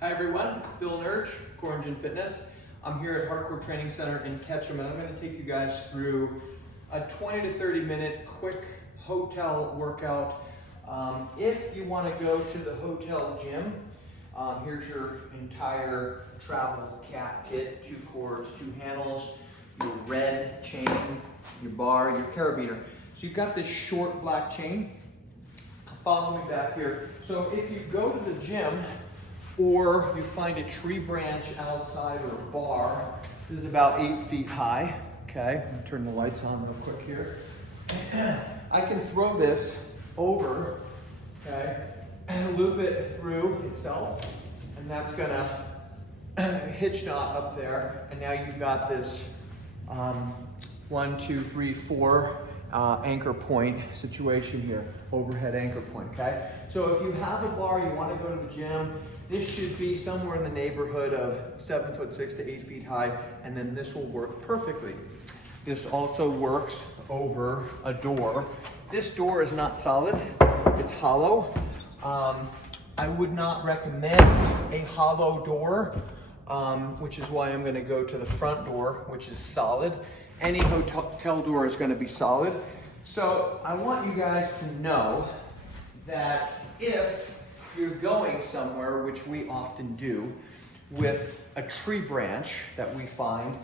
Hi everyone, Bill Nurch, Core Engine Fitness. I'm here at HardCore Training Center in Ketchum, and I'm going to take you guys through a 20 to 30 minute quick hotel workout. If you want to go to the hotel gym, here's your entire travel cat kit: 2 cords, 2 handles, your red chain, your bar, your carabiner. So you've got this short black chain. Follow me back here. So if you go to the gym, or you find a tree branch outside or a bar, this is about 8 feet high. Okay, I'm gonna turn the lights on real quick here. I can throw this over, okay, and loop it through itself, and that's gonna hitch knot up there, and now you've got this 1, 2, 3, 4 anchor point situation here, overhead anchor point, okay? So if you have a bar, you wanna go to the gym, this should be somewhere in the neighborhood of 7'6" to 8 feet high, and then this will work perfectly. This also works over a door. This door is not solid, it's hollow. I would not recommend a hollow door, which is why I'm gonna go to the front door, which is solid. Any hotel door is gonna be solid. So I want you guys to know that if you're going somewhere, which we often do, with a tree branch that we find,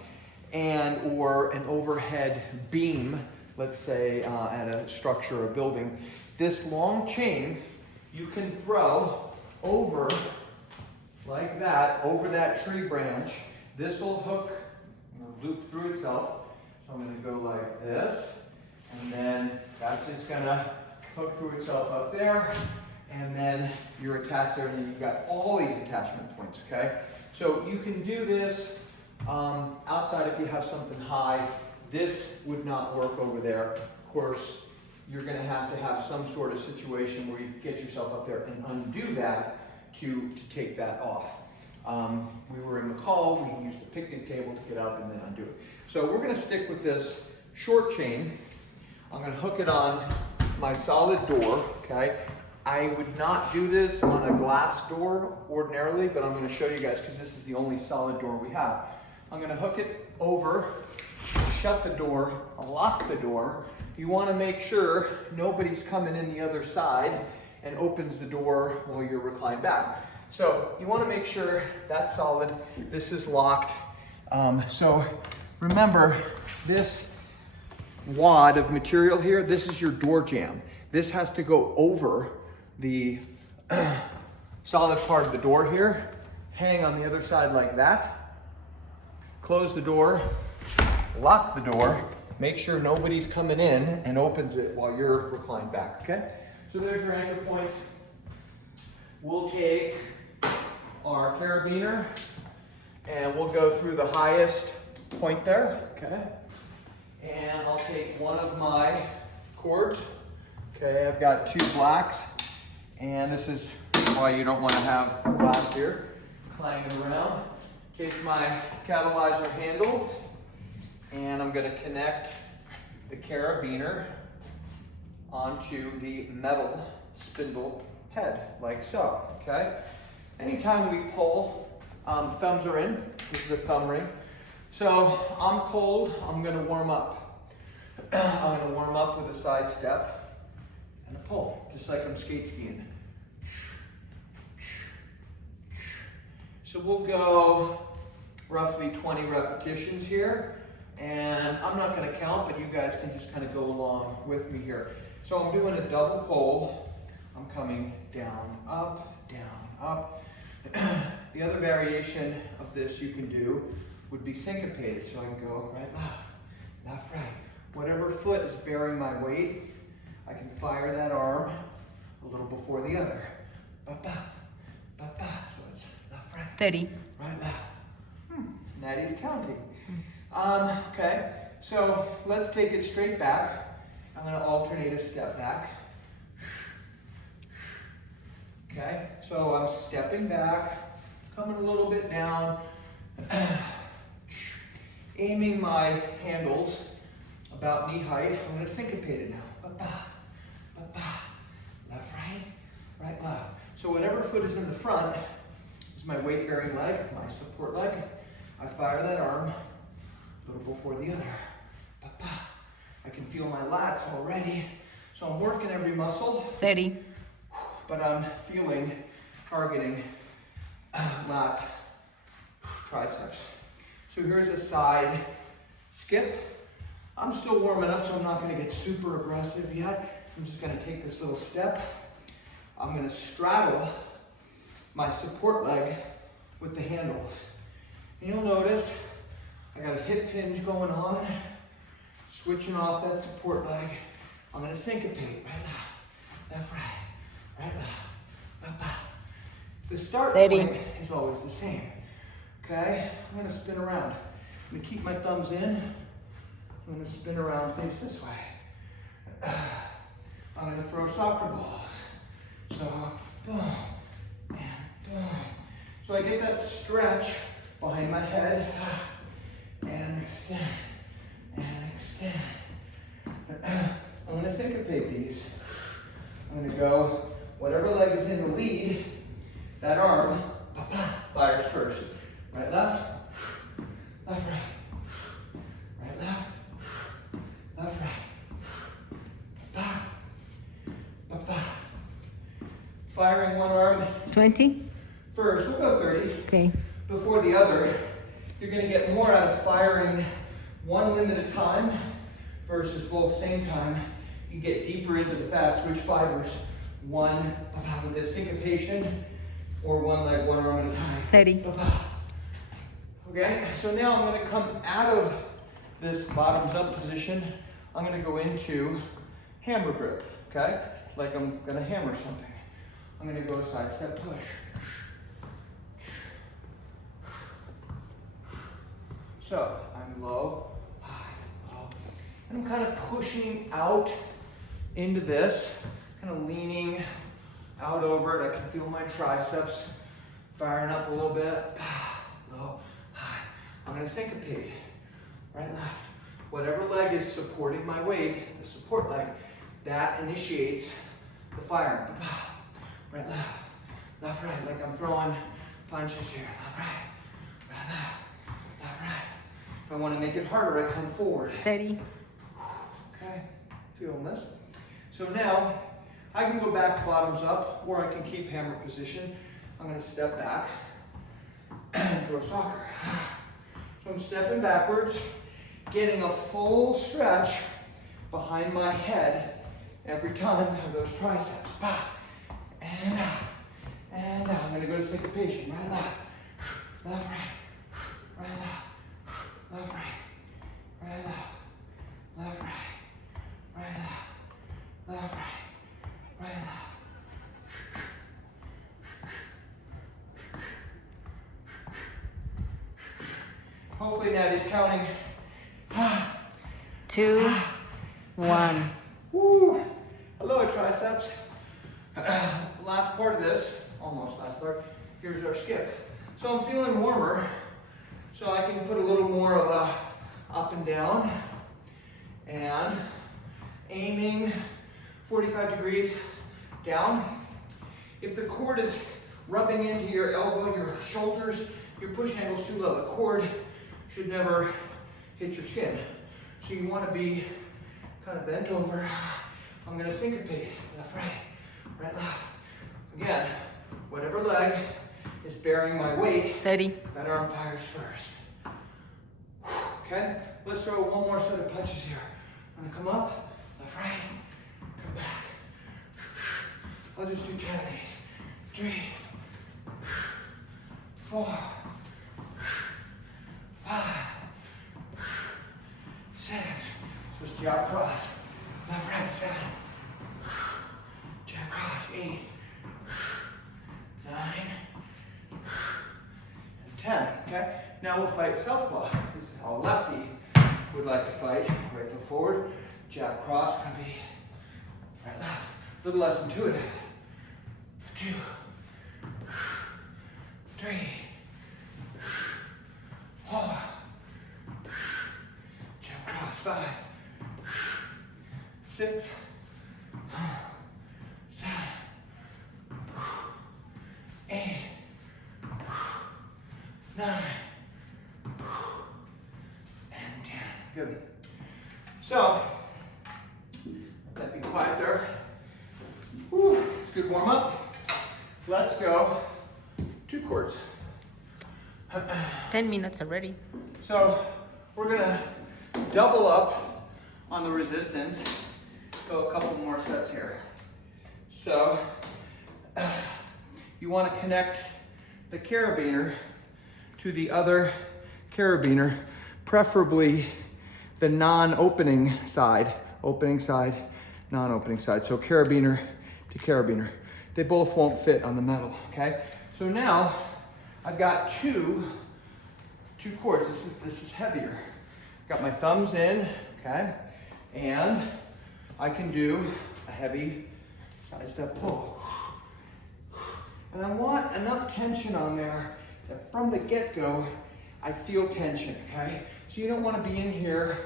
and or an overhead beam, let's say at a structure or building, this long chain you can throw over like that, over that tree branch. This will hook, loop through itself. So I'm gonna go like this, and then that's just gonna hook through itself up there, and then you're attached there, and then you've got all these attachment points, okay? So you can do this outside if you have something high. This would not work over there. Of course, you're gonna have to have some sort of situation where you get yourself up there and undo that to take that off. We were in McCall, we used a picnic table to get up and then undo it. So we're gonna stick with this short chain. I'm gonna hook it on my solid door, okay? I would not do this on a glass door ordinarily, but I'm gonna show you guys because this is the only solid door we have. I'm gonna hook it over, shut the door, lock the door. You wanna make sure nobody's coming in the other side and opens the door while you're reclined back. So you wanna make sure that's solid, this is locked. So remember, this wad of material here, this is your door jamb. This has to go over the solid part of the door here, hang on the other side like that, close the door, lock the door, make sure nobody's coming in and opens it while you're reclined back, okay? So there's your anchor points. We'll take our carabiner and we'll go through the highest point there, okay? And I'll take one of my cords. Okay, I've got 2 blacks, and this is why you don't want to have glass here clanging around. Take my catalyzer handles, and I'm going to connect the carabiner onto the metal spindle head, like so, okay? Anytime we pull, thumbs are in. This is a thumb ring. So I'm cold, I'm going to warm up. I'm going to warm up with a sidestep and a pull, just like I'm skate skiing. So we'll go roughly 20 repetitions here, and I'm not going to count, but you guys can just kind of go along with me here. So I'm doing a double pull. I'm coming down, up, down, up. The other variation of this you can do would be syncopated. So I can go right, left, left, right. Whatever foot is bearing my weight, I can fire that arm a little before the other. Ba-ba, ba-ba. So it's left, right. 30. Right, left. Natty's counting. Okay, so let's take it straight back. I'm going to alternate a step back. Okay, so I'm stepping back, coming a little bit down, aiming my handles about knee height. I'm going to syncopate it now. Ba-ba, ba-ba. Left, right, right, left. So whatever foot is in the front is is my weight-bearing leg, my support leg. I fire that arm a little before the other. I can feel my lats already. So I'm working every muscle. 30. But I'm targeting lats, triceps. So here's a side skip. I'm still warming up, so I'm not gonna get super aggressive yet. I'm just gonna take this little step. I'm gonna straddle my support leg with the handles. And you'll notice I got a hip hinge going on, switching off that support leg. I'm gonna syncopate, right, left, right, right, left, left. The start point is always the same, okay? I'm gonna spin around. I'm gonna keep my thumbs in. I'm gonna spin around, face this way. I'm gonna throw soccer balls. So, boom, and boom. So I get that stretch behind my head, and extend, and extend. I'm gonna syncopate these. I'm gonna go, whatever leg is in the lead, that arm fires first. Right, left, left, right. Right, left, left, right. Firing one arm 20? first, we'll go 30. Okay. Before the other. You're gonna get more out of firing one limb at a time versus both same time. You get deeper into the fast twitch fibers. One with this syncopation, or one leg, one arm at a time. 30. Okay, so now I'm gonna come out of this bottoms up position. I'm gonna go into hammer grip, okay? Like I'm gonna hammer something. I'm gonna go sidestep push. So I'm low, high, low. And I'm kind of pushing out into this, kind of leaning out over it. I can feel my triceps firing up a little bit. Low, high. I'm gonna syncopate. Right, left. Whatever leg is supporting my weight, the support leg, that initiates the firing. Right, left, left, right, like I'm throwing punches here. Left, right, right, left, left, right. If I want to make it harder, I come forward. 30. Okay, feeling this. So now, I can go back to bottoms up, or I can keep hammer position. I'm going to step back and throw soccer. So I'm stepping backwards, getting a full stretch behind my head every time I have those triceps. And I'm going to go to syncopation. Right, left, left, right, right, left, left, right, right, left, left, right, right, left, left, right, right, left. Hopefully Natty's counting. 2, 1. Woo! Hello, triceps. Last part of this, almost last part, here's our skip. So I'm feeling warmer, so I can put a little more of a up and down, and aiming 45 degrees down. If the cord is rubbing into your elbow, your shoulders, your push handle's too low. The cord should never hit your skin. So you want to be kind of bent over. I'm going to syncopate, left, right, right, left. Again, whatever leg is bearing my weight, 30. that arm fires first. Okay, let's throw one more set of punches here. I'm gonna come up, left, right, come back. I'll just do 10 of these. 3, 4, 5, 6. So it's jab cross. Left, right, 7. Jab cross, 8. 9. And 10. Okay? Now we'll fight southpaw. This is how a lefty would like to fight. Right foot forward, jab cross, gonna be right, left. A little less intuitive. 2, 3, 4. Jab cross, 5, 6, 7, 8, 9, and 10. Good. So, let that be quiet there. Whew, it's a good warm up. Let's go 2 chords. 10 minutes already. So we're gonna double up on the resistance. Go a couple more sets here. So you want to connect the carabiner to the other carabiner, preferably the non-opening side, opening side, non-opening side. So carabiner to carabiner. They both won't fit on the metal, okay? So now I've got two chords. This is heavier. Got my thumbs in, okay? And I can do a heavy side step pull. And I want enough tension on there that from the get-go, I feel tension, okay? So you don't want to be in here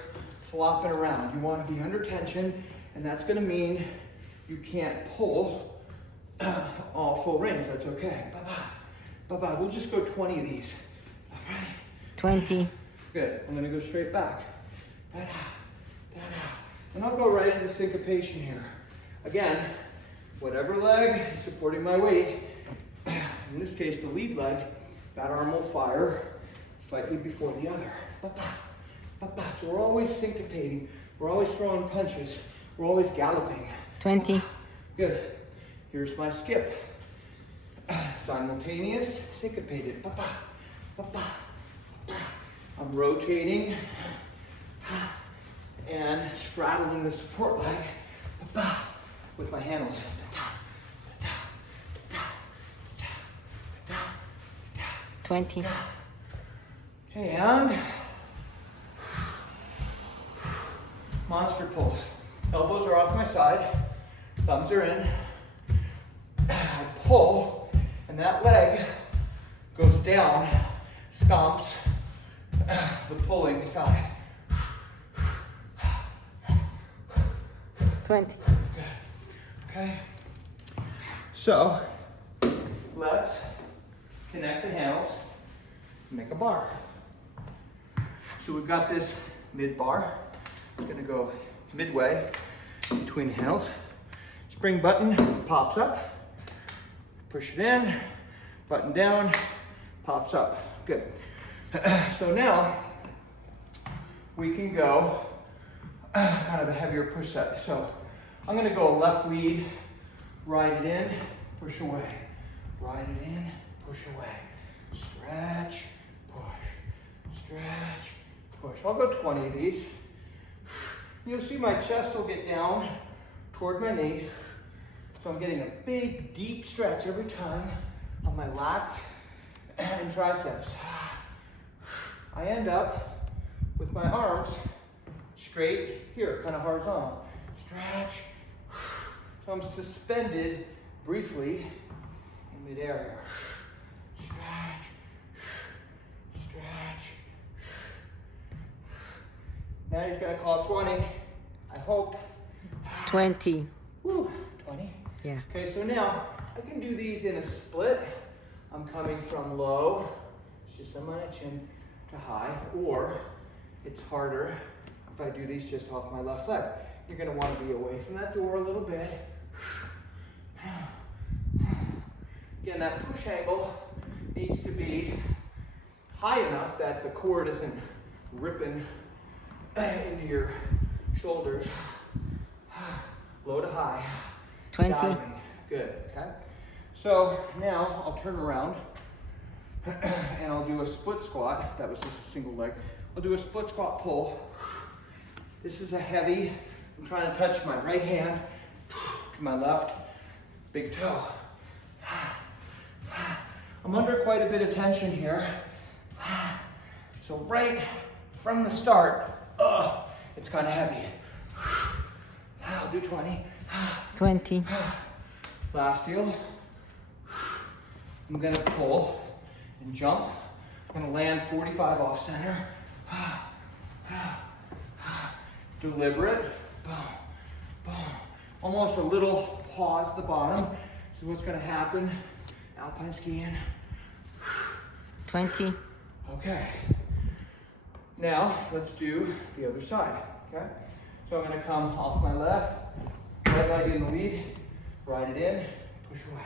flopping around. You want to be under tension, and that's going to mean you can't pull all full range. That's okay. Bye-bye. Bye-bye. We'll just go 20 of these. All right. 20. Good. I'm going to go straight back. Da-da, da-da. And I'll go right into syncopation here. Again, whatever leg is supporting my weight, in this case, the lead leg, that arm will fire slightly before the other. Ba-ba, ba-ba. So we're always syncopating. We're always throwing punches. We're always galloping. 20. Good. Here's my skip. Simultaneous, syncopated. Ba-ba, ba-ba, ba-ba. I'm rotating and straddling the support leg ba-ba, with my handles. 20. And monster pulls. Elbows are off my side, thumbs are in. I pull, and that leg goes down, stomps the pulling side. 20. Good. Okay. So let's connect the handles, make a bar. So we've got this mid bar. It's gonna go midway between the handles. Spring button pops up, push it in, button down, pops up. Good. So now we can go kind of a heavier push set. So I'm gonna go left lead, ride it in, push away, ride it in, push away, stretch, push, stretch, push. I'll go 20 of these. You'll see my chest will get down toward my knee. So I'm getting a big, deep stretch every time on my lats and triceps. I end up with my arms straight here, kind of horizontal. Stretch. So I'm suspended briefly in midair. Stretch. Stretch. Now he's gonna call 20. I hope. 20. Woo, 20. Yeah. Okay, so now I can do these in a split. I'm coming from low, it's just on my chin, to high, or it's harder if I do these just off my left leg. You're gonna wanna be away from that door a little bit. Again, that push angle needs to be high enough that the cord isn't ripping into your shoulders. Low to high. 20. Diving. Good, okay? So now I'll turn around and I'll do a split squat. That was just a single leg. I'll do a split squat pull. This is a heavy, I'm trying to touch my right hand to my left big toe. I'm under quite a bit of tension here. So right from the start, it's kind of heavy. I'll do 20. 20. Last deal. I'm gonna pull and jump. I'm gonna land 45 off center. Deliberate. Boom, boom. Almost a little pause at the bottom. So what's gonna happen? Alpine skiing. 20. Okay. Now, let's do the other side, okay? So I'm gonna come off my left, right leg in the lead, ride it in, push away.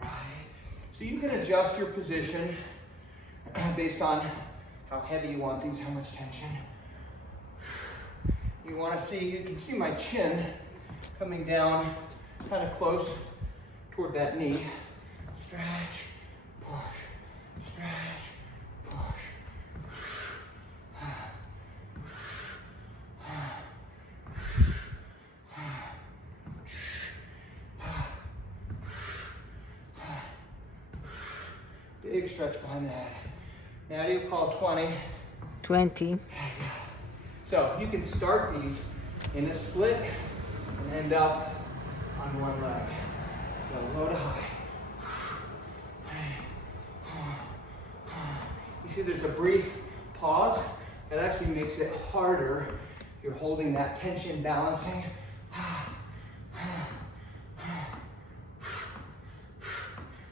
Right. So you can adjust your position based on how heavy you want these, how much tension. You wanna see, you can see my chin coming down kind of close toward that knee. Stretch, push, stretch, push. Big stretch behind the head. Now do you call 20? 20. Okay. So you can start these in a split and end up on one leg. So low to high. You see there's a brief pause. That actually makes it harder. You're holding that tension, balancing.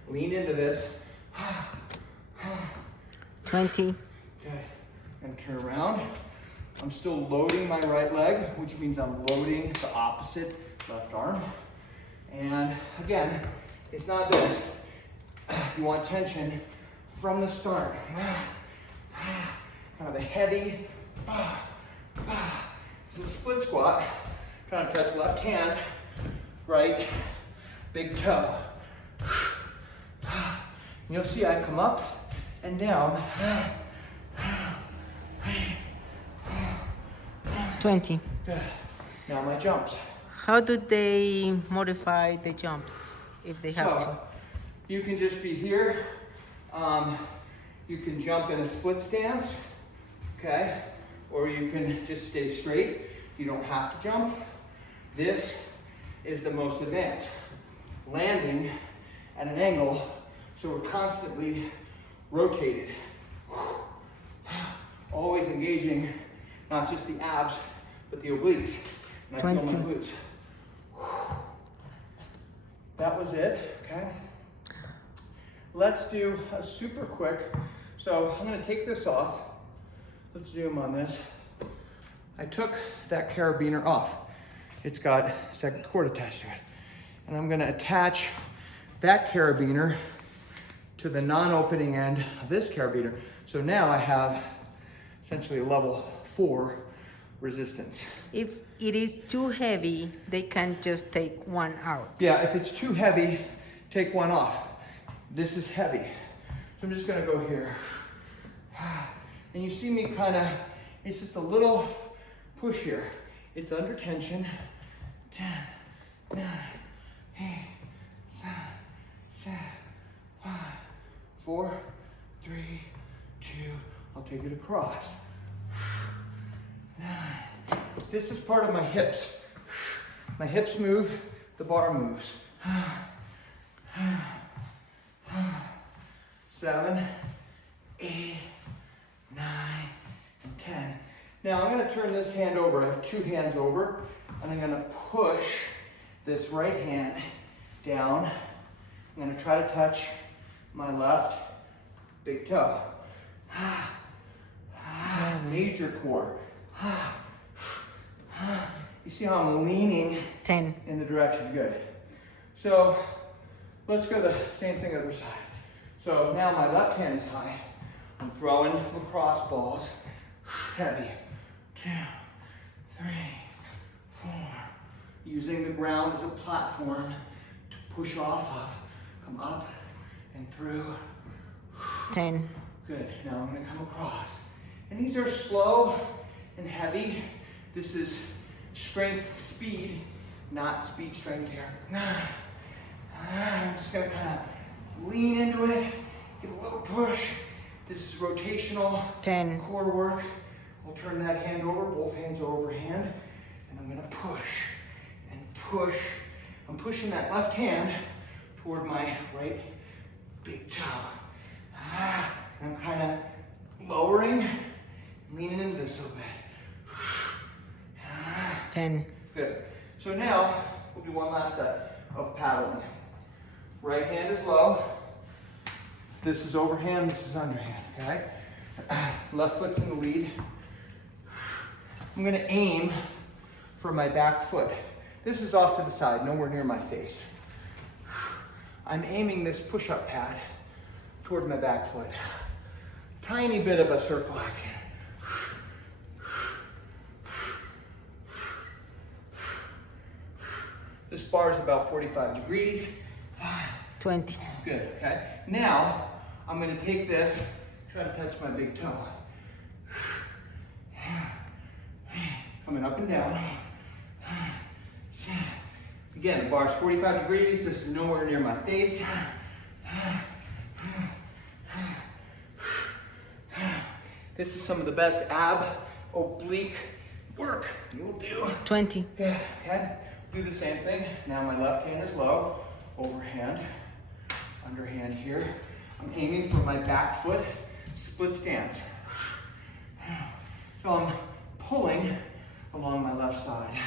Lean into this. 20. Okay, and turn around. I'm still loading my right leg, which means I'm loading the opposite left arm. And again, it's not this. You want tension from the start. Kind of a heavy, it's a split squat. Trying to touch left hand, right, big toe. And you'll see I come up and down. 20. Good. Now my jumps. How do they modify the jumps if they have to? You can just be here. You can jump in a split stance, okay? Or you can just stay straight. You don't have to jump. This is the most advanced. Landing at an angle, so we're constantly rotated. Always engaging not just the abs, but the obliques. And I 20. feel my glutes. That was it, okay? Let's do a super quick. So I'm gonna take this off. Let's zoom on this. I took that carabiner off. It's got second cord attached to it. And I'm gonna attach that carabiner to the non-opening end of this carabiner. So now I have essentially a level 4 resistance. If it is too heavy, they can just take one out. Yeah, if it's too heavy, take one off. This is heavy. So I'm just gonna go here. And you see me kind of, it's just a little push here. It's under tension. 10, 9, 8, 7, 6, 5, 4, 3, 2. I'll take it across. 9. This is part of my hips. My hips move, the bar moves. 7, 8, 9, and 10. Now I'm going to turn this hand over. I have two hands over, and I'm going to push this right hand down. I'm going to try to touch my left big toe. Major core. You see how I'm leaning 10. in the direction? Good. So let's go the same thing other side. So now my left hand is high. I'm throwing lacrosse balls. Heavy. 2, 3, 4. Using the ground as a platform to push off of. Come up and through. 10. Good. Now I'm going to come across. And these are slow and heavy. This is strength, speed, not speed strength here. I'm just going to kind of lean into it, give a little push. This is rotational 10. core work. I'll turn that hand over, both hands are overhand, and I'm going to push and push. I'm pushing that left hand toward my right big toe. And I'm kind of lowering, leaning into this a little bit. 10. Good. So now we'll do one last set of paddling. Right hand is low. This is overhand, this is underhand, okay? Left foot's in the lead. I'm gonna aim for my back foot. This is off to the side, nowhere near my face. I'm aiming this push-up pad toward my back foot. Tiny bit of a circle action. This bar is about 45 degrees. 20. Good, okay? Now, I'm gonna take this, try to touch my big toe. Coming up and down. Again, the bar's 45 degrees. This is nowhere near my face. This is some of the best ab oblique work you'll do. 20. Good, okay? Do the same thing. Now my left hand is low, overhand, underhand here. I'm aiming for my back foot, split stance. So I'm pulling along my left side.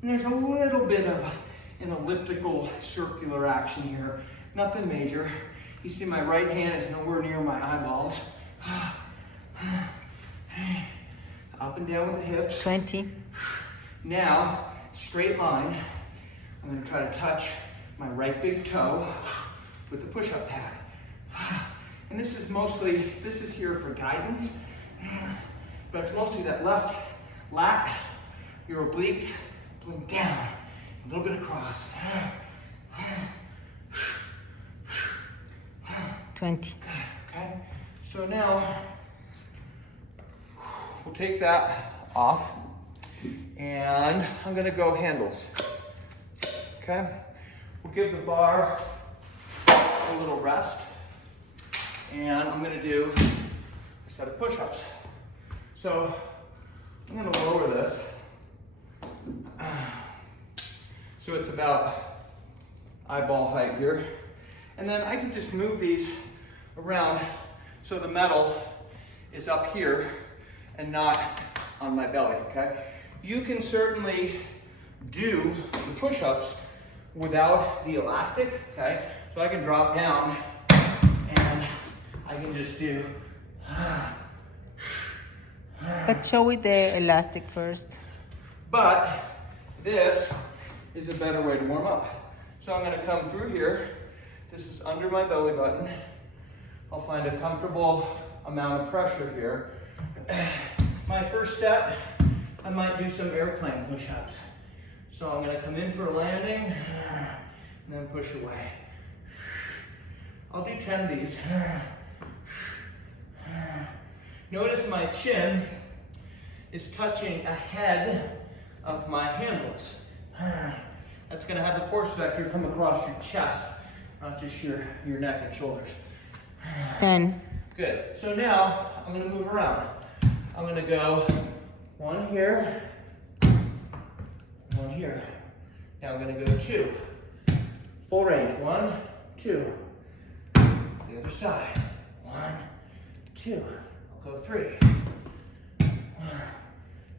And there's a little bit of an elliptical circular action here. Nothing major. You see my right hand is nowhere near my eyeballs. Up and down with the hips. 20. Now, straight line. I'm gonna try to touch my right big toe with the push-up pad. And this is here for guidance, but it's mostly that left lat, your obliques, pulling down, a little bit across. 20. Okay, so now we'll take that off and I'm gonna go handles. Okay, we'll give the bar a little rest and I'm gonna do a set of push-ups. So I'm gonna lower this. So it's about eyeball height here. And then I can just move these around so the metal is up here and not on my belly, okay? You can certainly do the push-ups without the elastic, okay? So I can drop down and I can just do. But show with the elastic first. But this is a better way to warm up. So I'm gonna come through here. This is under my belly button. I'll find a comfortable amount of pressure here. My first set, I might do some airplane push-ups. So I'm gonna come in for a landing and then push away. I'll do 10 of these. Notice my chin is touching ahead of my handles. That's gonna have the force vector come across your chest, not just your neck and shoulders. 10. Good. So now I'm gonna move around. I'm gonna go one here, one here. Now I'm gonna go 2. Full range. 1, 2. The other side. 1, 2. I'll go 3. 1,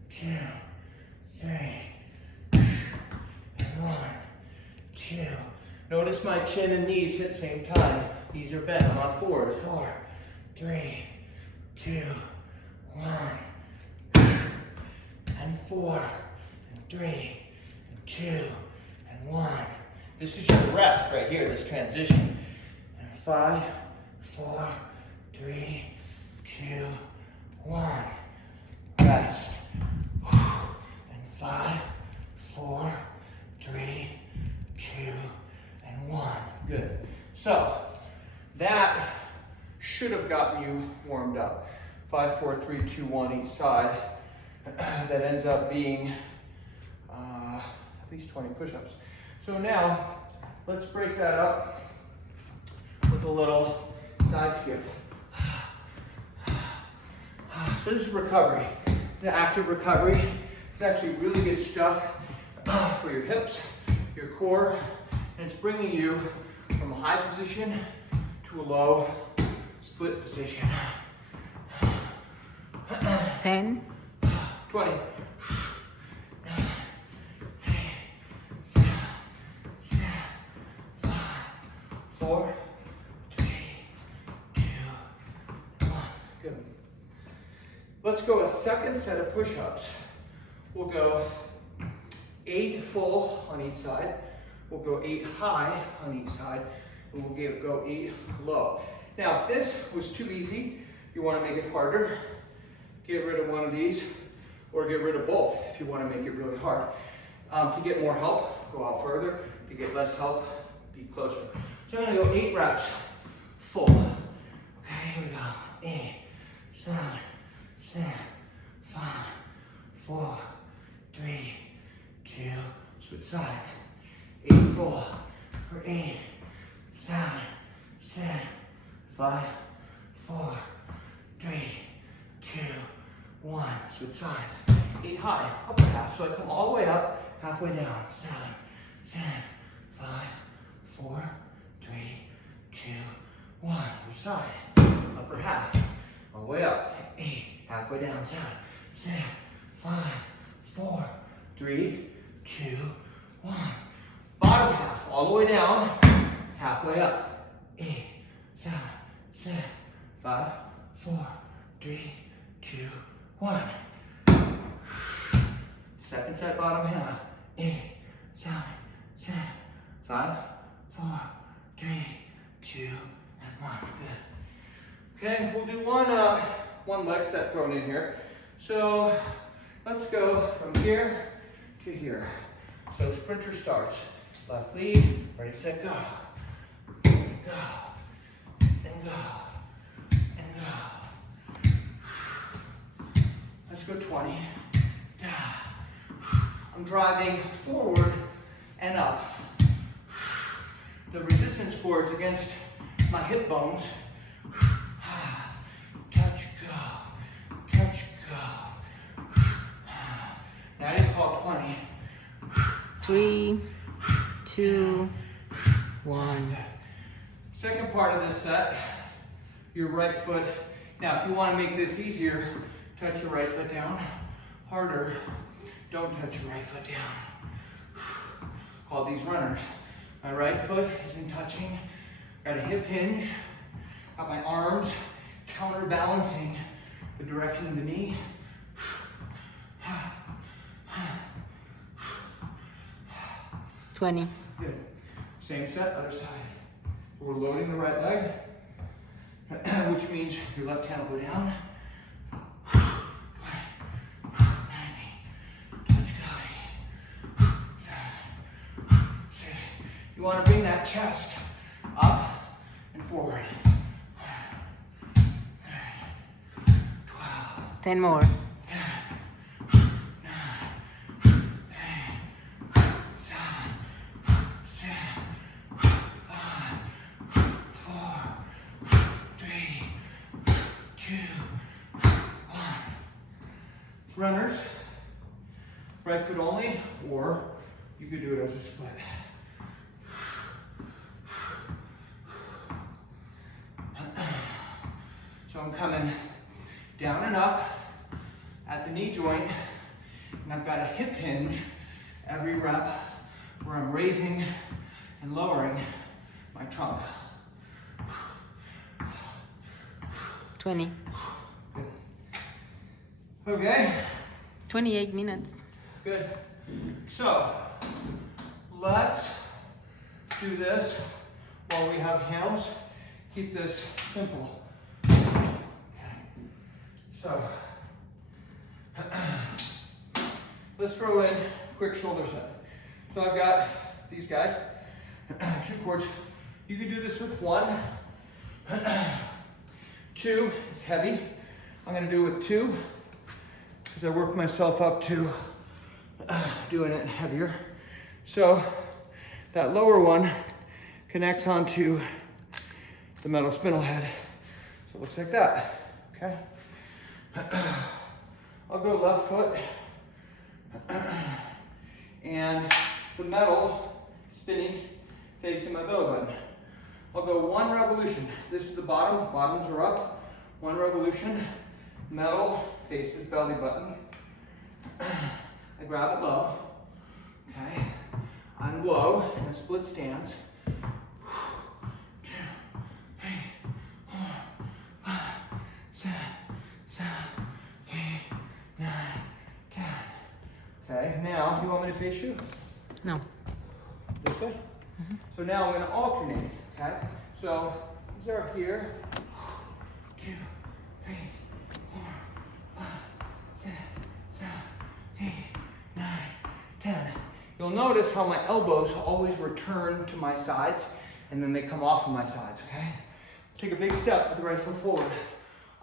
2, 3. And 1, 2. Notice my chin and knees hit the same time. Knees are bent. I'm on 4. 4, 3, 2, 1. And 4, and 3, and 2, and 1. This is your rest right here, this transition. And 5, 4, 3, 2, 1. Rest. And 5, 4, 3, 2, and 1. Good. So that should have gotten you warmed up. 5, 4, 3, 2, 1 each side. That ends up being at least 20 push-ups. So now let's break that up with a little side skip. So this is recovery. It's an active recovery. It's actually really good stuff for your hips, your core, and it's bringing you from a high position to a low split position. 10. 20. 9, 8, 7, 5, 4, 4, 3, 2, 1. Good. Let's go a second set of push-ups. We'll go 8 full on each side. We'll go 8 high on each side. And we'll go 8 low. Now, if this was too easy, you want to make it harder, get rid of one of these, or get rid of both if you want to make it really hard. To get more help, go out further. To get less help, be closer. So I'm going to go 8 reps full. Okay, here we go. 8, 7, 6, 5, 4, 3, 2, switch sides. 8 full for 8, 7, 6, 5, 4, 3, 2, 1. Switch sides. 8 high, upper half. So I come all the way up, halfway down. 7, 6, 5, 4, 3, 2, 1. Move side. Upper half. All the way up. 8. Halfway down. 7, 6, 5, 4, 3, 2, 1. Bottom half. All the way down. Halfway up. 8, 7, 6, 5, 4, 3, 2, 1. Second set, bottom half. 8, 7, 6, 5, 4, 3, 2, and 1. Good. Okay, we'll do one leg set thrown in here. So let's go from here to here. So sprinter starts. Left lead, ready, set, go. Go. And go. And go. Let's go 20. I'm driving forward and up. The resistance cords against my hip bones. Touch, go. Touch, go. Now I didn't call 20. 3, 2, 1. Second part of this set, your right foot. Now, if you want to make this easier, touch your right foot down. Harder, don't touch your right foot down. Call these runners. My right foot isn't touching. Got a hip hinge. Got my arms counterbalancing the direction of the knee. 20. Good. Same set, other side. We're loading the right leg, which means your left hand will go down. You want to bring that chest up and forward. 12. 10 more. 10, 9, 8, 7, 6, 5, 4, 3, 2, 1. Runners, right foot only, or you could do it as a split. So I'm coming down and up at the knee joint, and I've got a hip hinge every rep where I'm raising and lowering my trunk. 20. Good. Okay. 28 minutes. Good. So let's do this while we have hands. Keep this simple. So, let's throw in quick shoulder set. So I've got these guys, 2 cords. You can do this with 1. 2 is heavy. I'm gonna do it with 2, because I work myself up to doing it heavier. So that lower one connects onto the metal spindle head. So it looks like that, okay? I'll go left foot, and the metal spinning facing my belly button. I'll go 1 revolution. This is the bottom, bottoms are up. 1 revolution, metal faces belly button. I grab it low, okay? I'm low in a split stance. now, do you want me to face you? No. This way? So now I'm going to alternate, okay? So these are here. 2, 3, 4, 5, 6, 7, 8, 9, 10. You'll notice how my elbows always return to my sides and then they come off of my sides, okay? Take a big step with the right foot forward.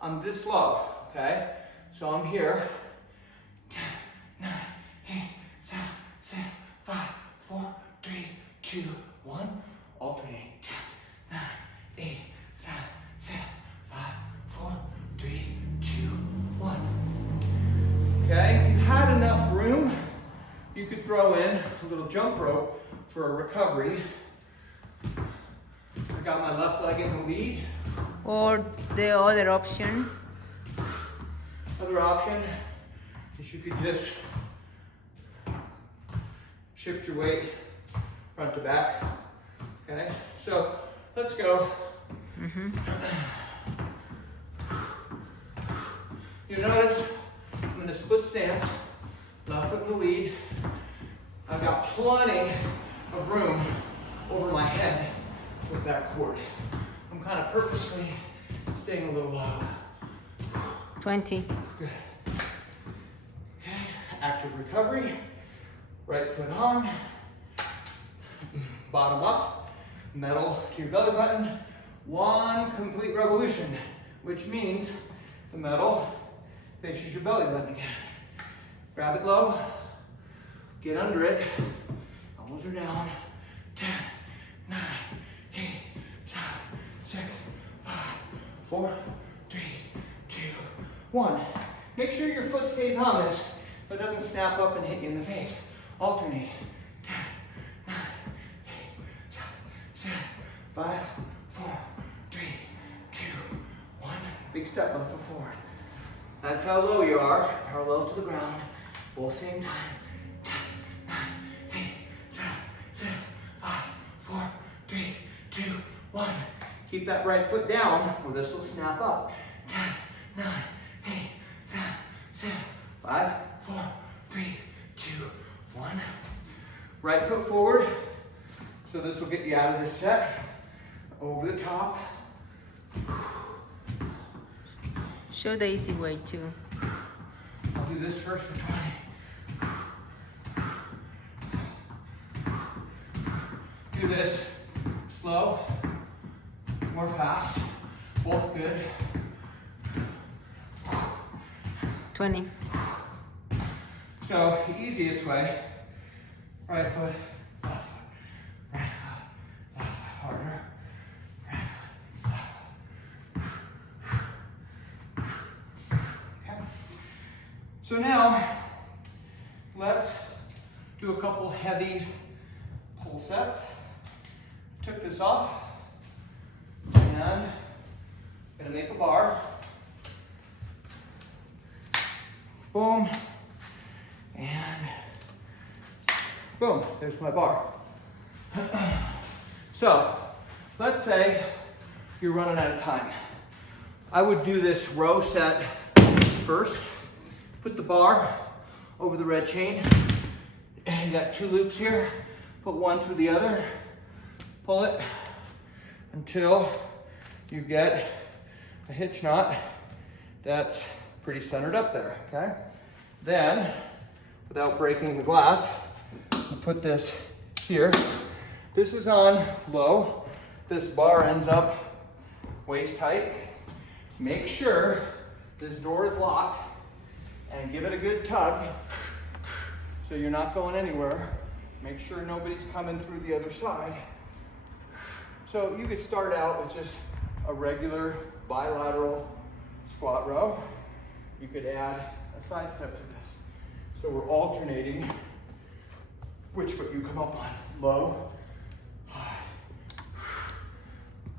I'm this low, okay? So I'm here. 10, 9, 8, 7, 6, 5, 4, 3, 2, 1. Alternate. 10, 9, 8, 7, 6, 5, 4, 3, 2, 1. Okay, if you had enough room, you could throw in a little jump rope for a recovery. I got my left leg in the lead. Or the other option. Other option is you could just shift your weight front to back. Okay, so let's go. You notice I'm in a split stance, left foot in the lead. I've got plenty of room over my head with that cord. I'm kind of purposely staying a little low. 20. Good. Okay, active recovery. Right foot on. Bottom up. Metal to your belly button. One complete revolution, which means the metal faces your belly button again. Grab it low. Get under it. Elbows are down. 10, 9, 8, 7, 6, 5, 4, 3, 2, 1. Make sure your foot stays on this, but doesn't snap up and hit you in the face. Alternate. 10, 9, 8, 7, 6, 5, 4, 3, 2, 1. Big step left foot forward. That's how low you are, parallel to the ground, both same time. 10, 9, 8, 7, 6, 5, 4, 3, 2, 1. Keep that right foot down, or this will snap up. 10, 9, 8, 7, 6, 5, 4, 3, 2, 1. Right foot forward. So this will get you out of this set. Over the top. Show the easy way too. I'll do this first for 20. Do this slow or fast. Both good. 20. So the easiest way, right foot, left foot, right foot, left foot, harder, right foot, left foot. Okay. So now, let's do a couple heavy pull sets. Took this off, and I'm gonna make a bar. Boom. And boom, there's my bar. So, let's say you're running out of time. I would do this row set first. Put the bar over the red chain. You got 2 loops here. Put one through the other. Pull it until you get a hitch knot that's pretty centered up there, okay? Then, without breaking the glass, I'll put this here. This is on low. This bar ends up waist height. Make sure this door is locked and give it a good tug so you're not going anywhere. Make sure nobody's coming through the other side. So you could start out with just a regular bilateral squat row. You could add a side step to this. So we're alternating which foot you come up on. Low, high.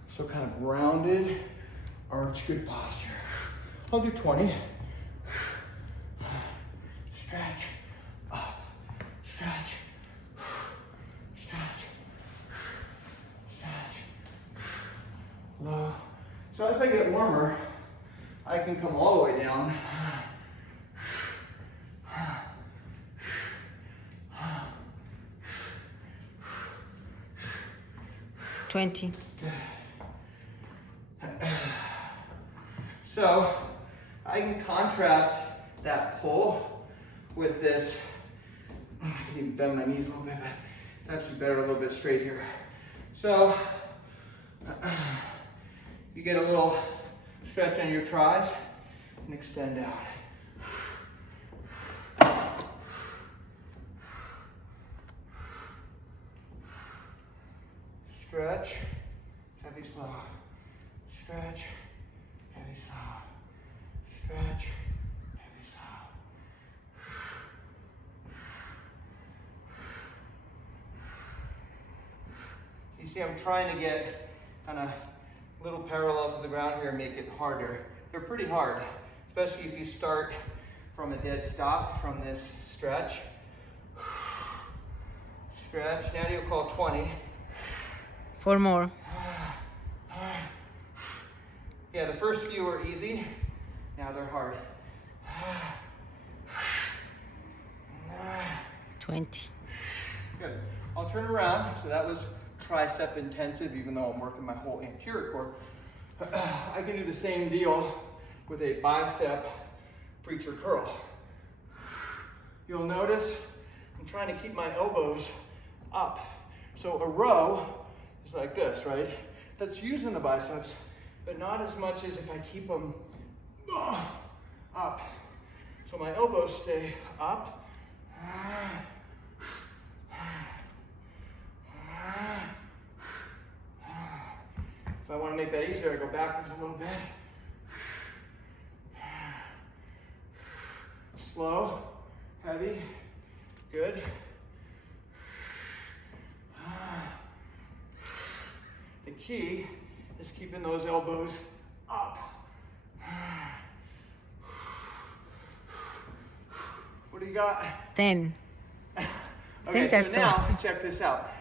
So kind of rounded, arch, good posture. I'll do 20. Stretch, up, stretch, stretch, stretch, low. So as I get warmer, I can come all the way down. 20. So I can contrast that pull with this. I can even bend my knees a little bit, but it's actually better a little bit straight here. So you get a little stretch on your tris and extend out. Stretch, heavy, slow. Stretch, heavy, slow. Stretch, heavy, slow. You see, I'm trying to get kind of little parallel to the ground here and make it harder. They're pretty hard, especially if you start from a dead stop from this stretch. Stretch, now you'll call 20. 4 more. Yeah, the first few were easy. Now they're hard. 20. Good. I'll turn around. So that was tricep intensive, even though I'm working my whole anterior core. I can do the same deal with a bicep preacher curl. You'll notice I'm trying to keep my elbows up. So a row is like this, right? That's using the biceps, but not as much as if I keep them up. So my elbows stay up. If I want to make that easier, I go backwards a little bit. Slow, heavy, good. The key is keeping those elbows up. What do you got? 10. Okay, think that's so now all. check this out.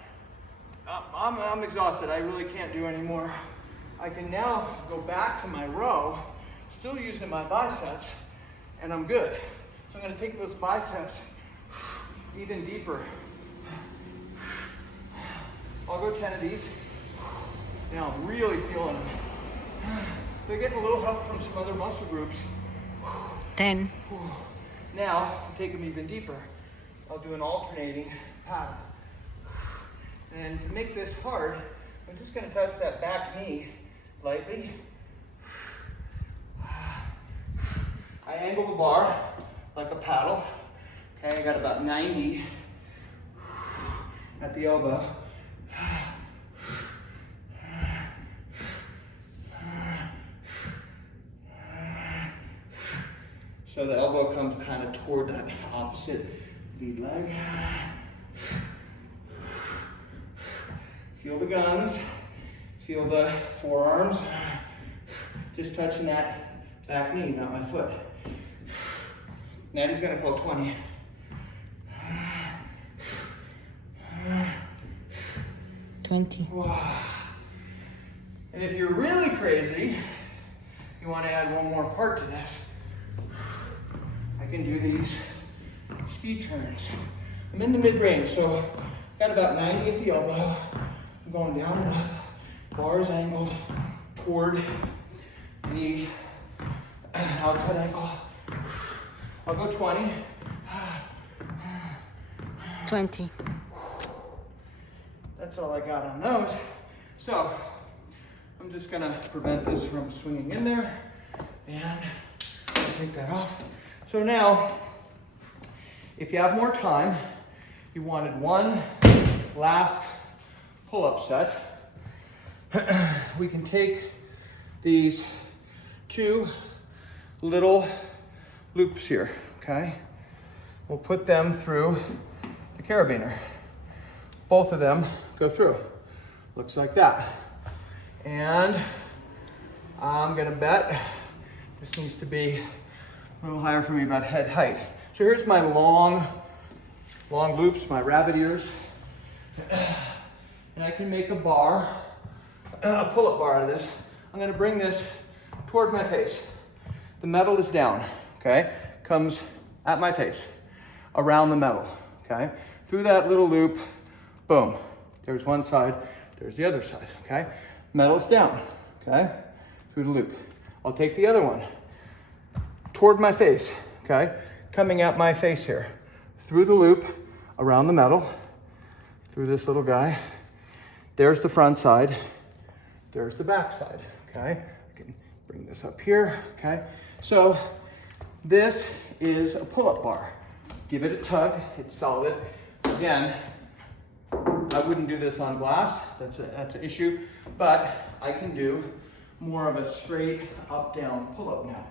I'm exhausted. I really can't do any more. I can now go back to my row, still using my biceps, and I'm good. So I'm going to take those biceps even deeper. I'll go 10 of these. Now I'm really feeling them. They're getting a little help from some other muscle groups. 10. Now I'll take them even deeper. I'll do an alternating pattern. And to make this hard, I'm just going to touch that back knee lightly. I angle the bar like a paddle. Okay, I got about 90 at the elbow. So the elbow comes kind of toward that opposite lead leg. Feel the guns, feel the forearms. Just touching that back knee, not my foot. Natty's gonna call 20. 20. Wow. And if you're really crazy, you want to add one more part to this. I can do these ski turns. I'm in the mid-range, so got about 90 at the elbow. I'm going down and up. Bars angled toward the outside ankle. I'll go 20. 20. That's all I got on those. So I'm just gonna prevent this from swinging in there and take that off. So now, if you have more time, you wanted one last pull-up set, we can take these two little loops here, okay? We'll put them through the carabiner. Both of them go through. Looks like that. And I'm gonna bet this needs to be a little higher for me, about head height. So here's my long loops, my rabbit ears. And I can make a bar, a pull-up bar out of this. I'm gonna bring this toward my face. The metal is down, okay? Comes at my face, around the metal, okay? Through that little loop, boom. There's one side, There's the other side, okay? Metal's down, okay? Through the loop. I'll take the other one toward my face, okay? Coming at my face here. Through the loop, around the metal, through this little guy. There's the front side. There's the back side, okay? I can bring this up here, okay? So this is a pull-up bar. Give it a tug, it's solid. Again, I wouldn't do this on glass, that's an issue, but I can do more of a straight up-down pull-up now.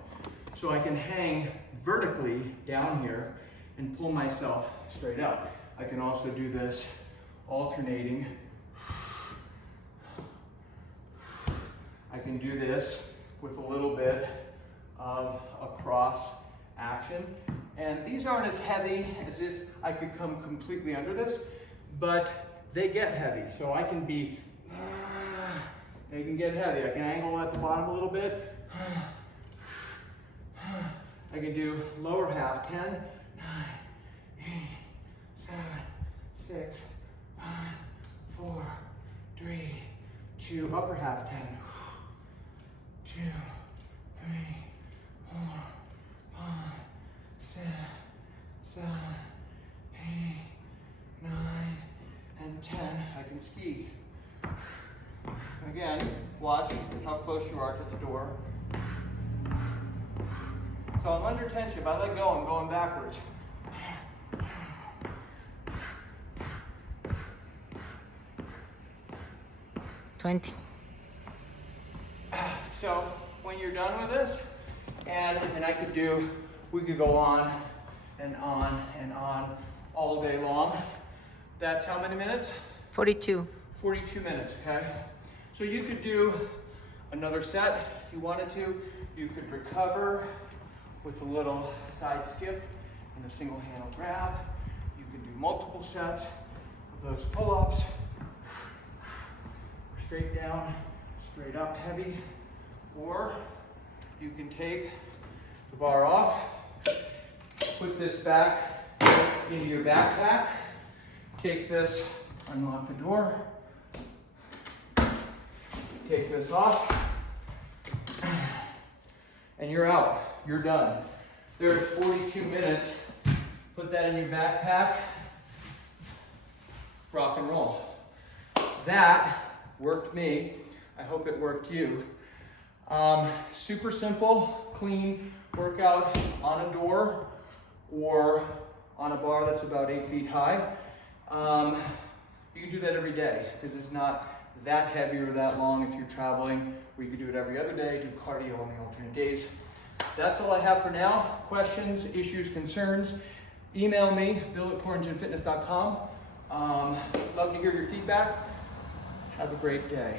So I can hang vertically down here and pull myself straight up. I can also do this alternating. I can do this with a little bit of a cross action. And these aren't as heavy as if I could come completely under this, but they get heavy. So I can be, they can get heavy. I can angle at the bottom a little bit. I can do lower half, 10, 9, 8, 7, 6, 5, 4, 3, 2, upper half, 10, 2, 3, 4, 5, 6, 7, 8, 9, and 10. I can ski. Again, watch how close you are to the door. So I'm under tension. If I let go, I'm going backwards. $20. So when you're done with this, and we could go on and on and on all day long. That's how many minutes? 42. 42 minutes, okay? So you could do another set if you wanted to. You could recover with a little side skip and a single handle grab. You can do multiple sets of those pull-ups. Straight down, straight up heavy. Or you can take the bar off, put this back into your backpack, take this, unlock the door, take this off, and you're out. You're done. There's 42 minutes. Put that in your backpack. Rock and roll. That worked me. I hope it worked you. Super simple, clean workout on a door or on a bar that's about 8 feet high. You can do that every day because it's not that heavy or that long if you're traveling, or you can do it every other day, do cardio on the alternate days. That's all I have for now. Questions, issues, concerns, email me, bill@corenginfitness.com. Love to hear your feedback. Have a great day.